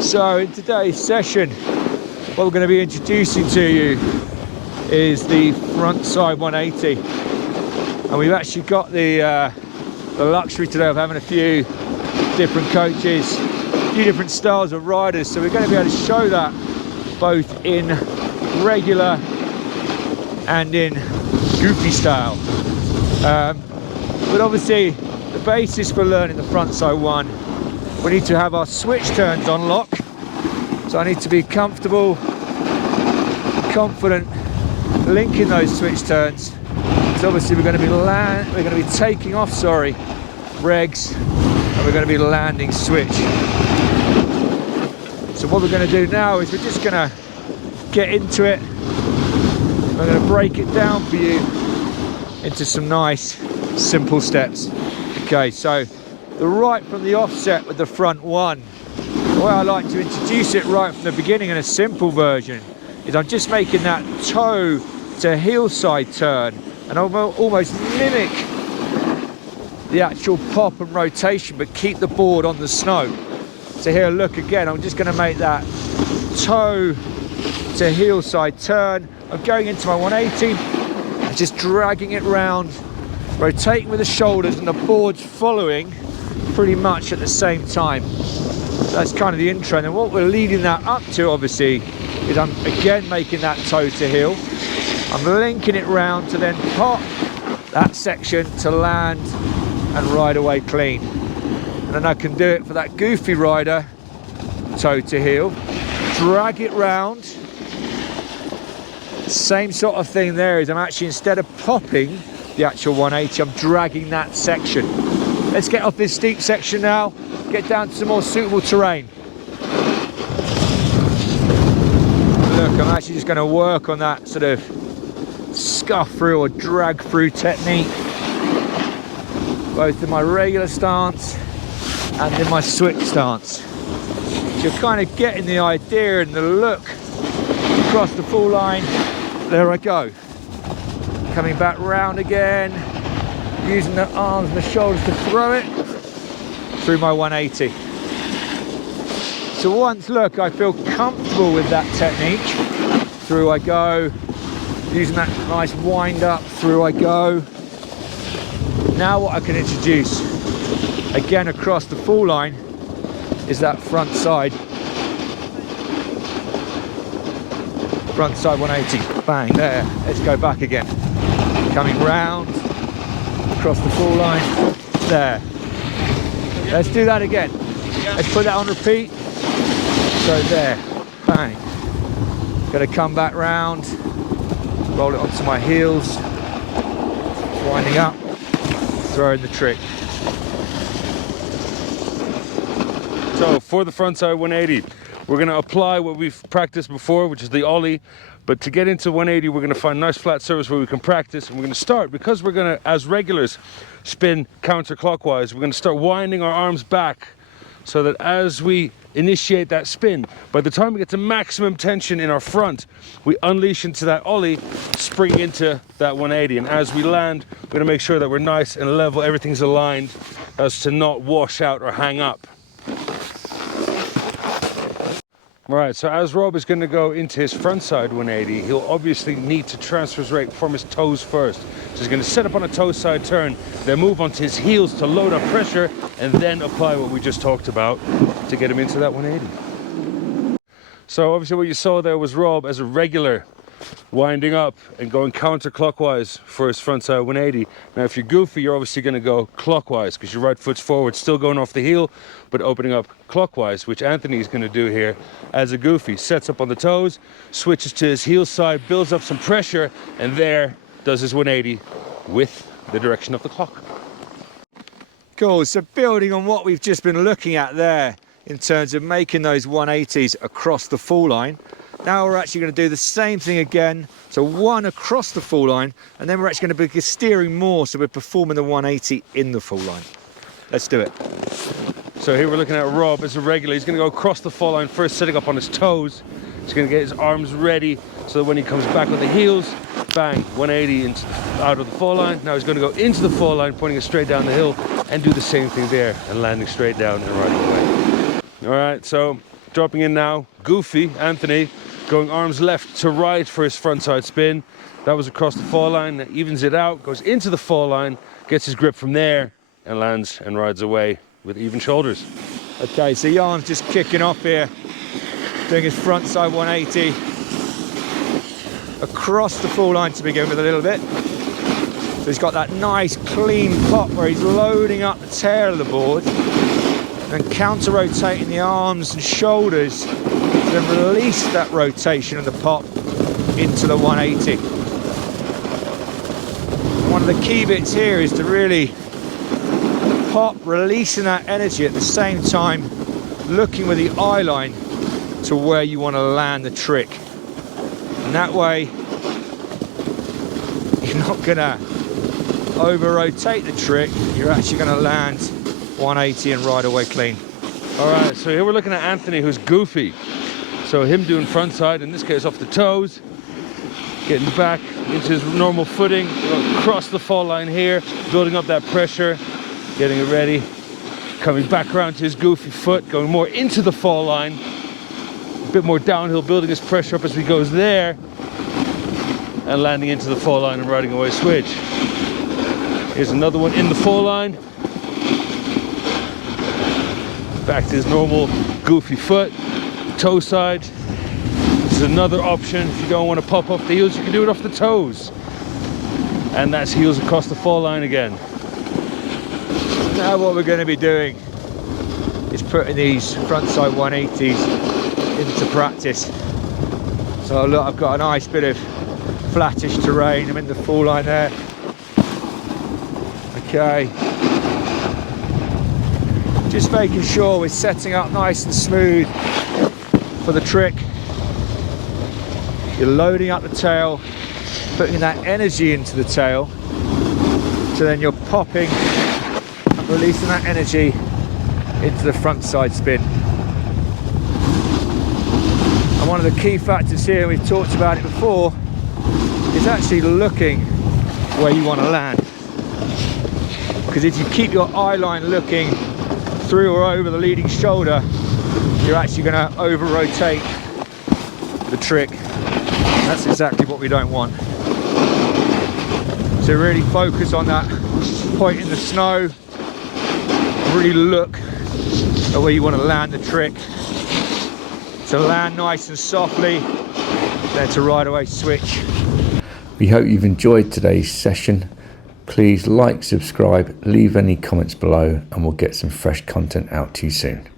So in today's session, what we're going to be introducing to you is the Frontside 180, and we've actually got the luxury today of having a few different coaches, a few different styles of riders, so we're going to be able to show that both in regular and in goofy style. But obviously the basis for learning the Frontside one, we need to have our switch turns on lock. So I need to be comfortable, confident linking those switch turns. So obviously we're going to be taking off, regs, and we're going to be landing switch. So what we're going to do now is we're just going to get into it. I'm going to break it down for you into some nice simple steps. Okay, so the right from the offset with the front one. The way I like to introduce it right from the beginning in a simple version is I'm just making that toe to heel side turn and I'll almost mimic the actual pop and rotation, but keep the board on the snow. So here, look again, I'm just going to make that toe to heel side turn. I'm going into my 180, just dragging it round, rotating with the shoulders, and the board's following pretty much at the same time. That's kind of the intro, and then what we're leading that up to obviously is I'm again making that toe to heel. I'm linking it round to then pop that section to land and ride away clean. And then I can do it for that goofy rider, toe to heel, drag it round. Same sort of thing there is I'm actually, instead of popping the actual 180, I'm dragging that section. Let's get off this steep section now, get down to some more suitable terrain. Look, I'm actually just going to work on that sort of scuff through or drag through technique, both in my regular stance and in my switch stance. So you're kind of getting the idea and the look across the full line. There I go. Coming back round again, using the arms and the shoulders to throw it through my 180. So once, look, I feel comfortable with that technique, through I go, using that nice wind up, through I go. Now what I can introduce, again across the full line, is that front side 180, bang, there. Let's go back again. Coming round, across the full line, there. Let's do that again. Let's put that on repeat. So there, bang. Gonna come back round, roll it onto my heels, winding up, throwing the trick. So for the frontside 180, we're going to apply what we've practiced before, which is the ollie. But to get into 180, we're going to find a nice flat surface where we can practice. And we're going to start, because we're going to, as regulars, spin counterclockwise. We're going to start winding our arms back so that as we initiate that spin, by the time we get to maximum tension in our front, we unleash into that ollie, spring into that 180. And as we land, we're going to make sure that we're nice and level, everything's aligned as to not wash out or hang up. Right, so as Rob is going to go into his frontside 180, he'll obviously need to transfer his rate from his toes first. So he's going to set up on a toe side turn, then move onto his heels to load up pressure, and then apply what we just talked about to get him into that 180. So obviously what you saw there was Rob as a regular winding up and going counterclockwise for his frontside 180. Now if you're goofy, you're obviously going to go clockwise because your right foot's forward, still going off the heel, but opening up clockwise, which Anthony's going to do here as a goofy. Sets up on the toes, switches to his heel side, builds up some pressure, and there does his 180 with the direction of the clock. Cool, so building on what we've just been looking at there in terms of making those 180s across the full line, now we're actually going to do the same thing again. So one across the full line, and then we're actually going to be steering more, so we're performing the 180 in the full line. Let's do it. So here we're looking at Rob as a regular. He's going to go across the fall line first, sitting up on his toes. He's going to get his arms ready so that when he comes back with the heels, bang, 180 out of the fall line. Now he's going to go into the fall line, pointing it straight down the hill, and do the same thing there and landing straight down and riding away. All right, so dropping in now. Goofy, Anthony, going arms left to right for his frontside spin. That was across the fall line, that evens it out, goes into the fall line, gets his grip from there, and lands and rides away with even shoulders. Okay, so Jan's just kicking off here, doing his frontside 180 across the fall line to begin with a little bit. So he's got that nice clean pop where he's loading up the tail of the board and counter rotating the arms and shoulders to then release that rotation of the pop into the 180. One of the key bits here is to really pop, releasing that energy at the same time, looking with the eye line to where you want to land the trick. And that way, you're not gonna over rotate the trick, you're actually gonna land 180 and ride away clean. All right, so here we're looking at Anthony, who's goofy. So him doing frontside, in this case off the toes, getting back into his normal footing, across the fall line here, building up that pressure, getting it ready, coming back around to his goofy foot, going more into the fall line, a bit more downhill, building his pressure up as he goes there, and landing into the fall line and riding away switch. Here's another one in the fall line, back to his normal goofy foot, toe side. This is another option. If you don't want to pop off the heels, you can do it off the toes. And that's heels across the fall line again. Now what we're going to be doing is putting these frontside 180s into practice. So look, I've got a nice bit of flattish terrain. I'm in the fall line there. Okay. Just making sure we're setting up nice and smooth for the trick. You're loading up the tail, putting that energy into the tail, so then you're popping and releasing that energy into the front side spin. And one of the key factors here, we've talked about it before, is actually looking where you want to land. Because if you keep your eye line looking through or over the leading shoulder, you're actually going to over rotate the trick. That's exactly what we don't want. So really focus on that point in the snow, really look at where you want to land the trick, to land nice and softly, then to ride away switch. We hope you've enjoyed today's session. Please like, subscribe, leave any comments below, and we'll get some fresh content out to you soon.